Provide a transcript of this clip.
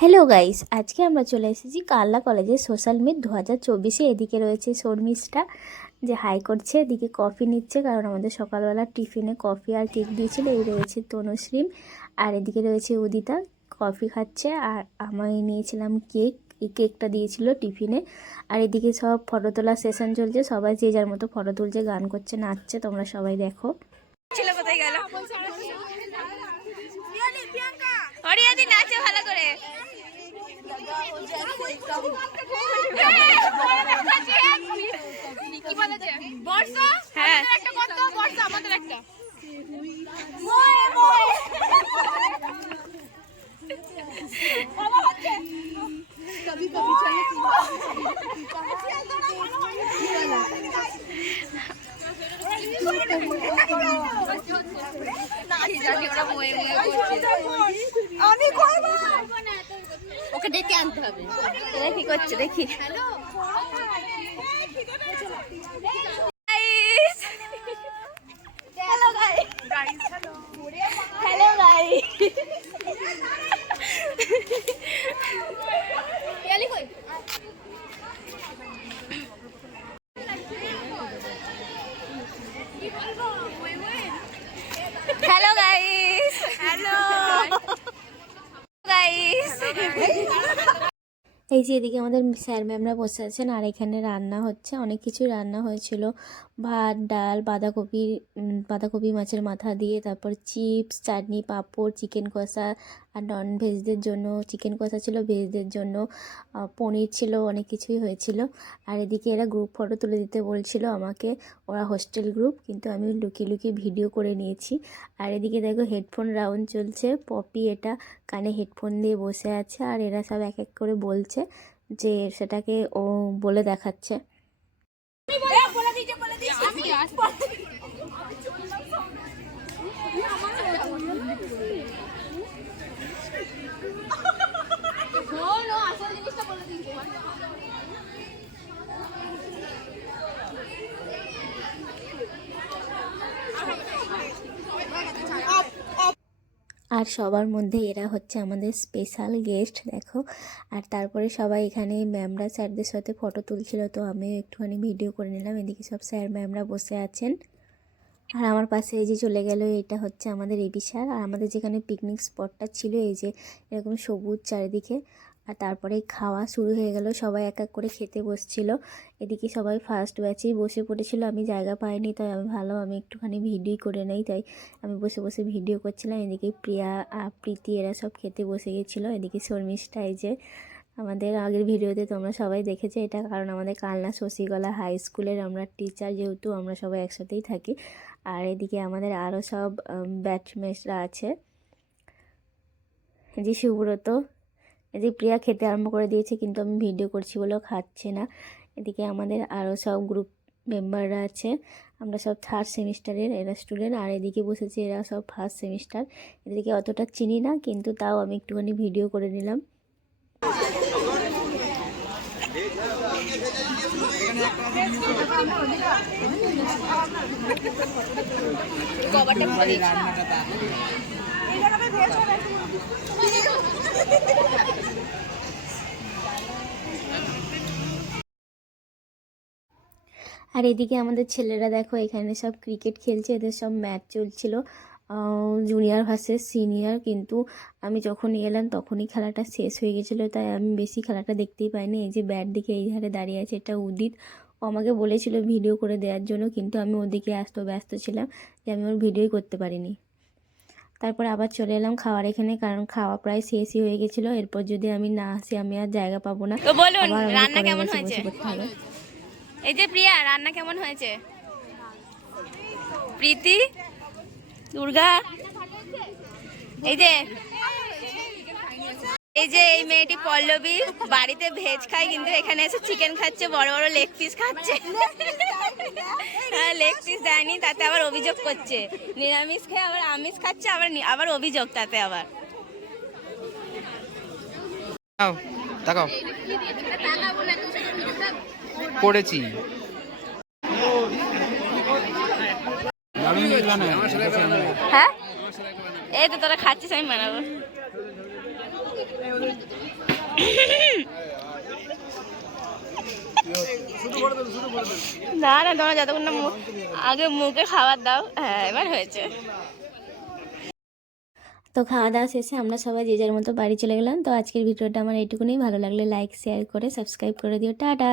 Hello guys, আজকে আমরা চলে এসেছি কালনা কলেজে সোশ্যাল মিট 2024-এ। এদিকে রয়েছে শর্মিষ্ঠা, যে হাই করছে, এদিকে কফি নিচ্ছে, কারণ আমাদের সকালবেলা টিফিনে কফি আর কেক দিয়েছিল। এই রয়েছে তনুশ্রী, আর এদিকে রয়েছে উদিতা, কফি খাচ্ছে। আর আমি নিয়েছিলাম কেক, এই কেকটা দিয়েছিল টিফিনে। আর এদিকে সব ফটো তোলার সেশন চলছে, সবাই যে যার মতো ফটো তুলছে, গান করছে, নাচছে, তোমরা সবাই দেখো। কোথায় গেল অরিয়াদি, নাচে ভালো করে। ওকে ডেকে আনতে হবে। কি করছে দেখি। Hello guys, hello guys. এই যে এদিকে আমাদের স্যার ম্যামরা বসে আছেন, আর এখানে রান্না হচ্ছে, অনেক কিছু রান্না হয়েছিল। ভাত, ডাল, বাঁধাকপি মাছের মাথা দিয়ে, তারপর চিপস, চাটনি, পাঁপড়, চিকেন কষা। আর নন ভেজদের জন্য চিকেন কষা ছিল, ভেজদের জন্য পনির ছিল, অনেক কিছুই হয়েছিল। আর এদিকে এরা গ্রুপ ফটো তুলে দিতে বলছিল আমাকে, ওরা হোস্টেল গ্রুপ, কিন্তু আমি লুকিয়ে লুকিয়ে ভিডিও করে নিয়েছি। আর এদিকে দেখো হেডফোন রাউন্ড চলছে, পপি এটা কানে হেডফোন দিয়ে বসে আছে, আর এরা সব এক এক করে বলছে, যে সেটাকে ও বলে দেখাচ্ছে। আর সবার মধ্যে এরা হচ্ছে আমাদের স্পেশাল গেস্ট, দেখো। আর তারপরে সবাই এখানে ম্যামরা স্যারদের সাথে ফটো তুলছিল, তো আমিও একটুখানি ভিডিও করে নিলাম। এদিকে সব স্যার ম্যামরা বসে আছেন। আর আমার পাশে এই যে চলে গেল, এটা হচ্ছে আমাদের এবি স্যার। আর আমাদের যেখানে পিকনিক স্পটটা ছিল, এই যে এরকম সবুজ চারিদিকে। আর তারপরে খাওয়া শুরু হয়ে গেল, সবাই এক এক করে খেতে বসছিল। এদিকে সবাই ফার্স্ট ব্যাচেই বসে পড়েছিল, আমি জায়গা পাইনি, তাই আমি একটুখানি ভিডিও করে নেই, তাই আমি বসে বসে ভিডিও করছিলাম। এদিকে প্রিয়া, প্রীতি এরা সব খেতে বসে গেছিলো। এদিকে শর্মিষ্ঠা, এই যে আমাদের আগের ভিডিওতে তোমরা সবাই দেখেছো এটা, কারণ আমাদের কালনা শশীকলা হাই স্কুলের আমরা টিচার, যেহেতু আমরা সবাই একসাথেই থাকি। আর এদিকে আমাদের আরও সব ব্যাচমেটরা আছে, যে সুব্রত, এদিকে প্রিয়া খেতে আরম্ভ করে দিয়েছে, কিন্তু আমি ভিডিও করছি বলেও খাচ্ছে না। এদিকে আমাদের আরও সব গ্রুপ মেম্বাররা আছে, আমরা সব থার্ড সেমিস্টারের, এরা স্টুডেন্ট। আর এদিকে বসেছে এরা সব ফার্স্ট সেমিস্টার। এদেরকে অতটা চিনি না, কিন্তু তাও আমি একটুখানি ভিডিও করে নিলাম। আর এদিকে আমাদের ছেলেরা দেখো এখানে সব ক্রিকেট খেলছে, এদের সব ম্যাচ চলছিল, জুনিয়র ভার্সেস সিনিয়র। কিন্তু আমি যখন এলাম তখনই খেলাটা শেষ হয়ে গেছিলো, তাই আমি বেশি খেলাটা দেখতেই পাইনি। এই যে ব্যাট দিকে এই ধারে দাঁড়িয়ে আছে, এটা উদিত, ও আমাকে বলেছিল ভিডিও করে দেওয়ার জন্য, কিন্তু আমি ওদিকে ব্যস্ত ছিলাম, যে আমি ওর ভিডিওই করতে পারিনি। তারপর আবার চলে এলাম খাওয়ার এখানে, কারণ খাওয়া প্রায় শেষই হয়ে গেছিলো। এরপর যদি আমি না আসি, আমি আর জায়গা পাবো না। তো বলুন রান্না কেমন হয়েছে? এই যে প্রিয়া, রান্না কেমন হয়েছে? প্রীতি, দুর্গা, এই যে এই মেয়েটি পল্লবী, বাড়িতে ভেজ খায়, কিন্তু এখানে এসে চিকেন খাচ্ছে, বড় বড় লেগ পিস খাচ্ছে। লেগ পিস দেয়নি, তাতে আবার অভিযোগ করছে। নিরামিষ খেয়ে আবার আমিষ খাচ্ছে, আবার অভিযোগ তাতে আবার। পড়েছি। হ্যাঁ, এই তো তোরা খাচ্ছিস, আমি বানাবো। না না, তোমরা যতক্ষণ না আগে মুখে খাবার দাও। হ্যাঁ, এবার হয়েছে। তো খাওয়া দাওয়া শেষে আমরা সবাই যে যার মতো বাড়ি চলে গেলাম। তো আজকের ভিডিওটা আমার এইটুকুনি, ভালো লাগলে লাইক শেয়ার করে সাবস্ক্রাইব করে দিও। টাটা।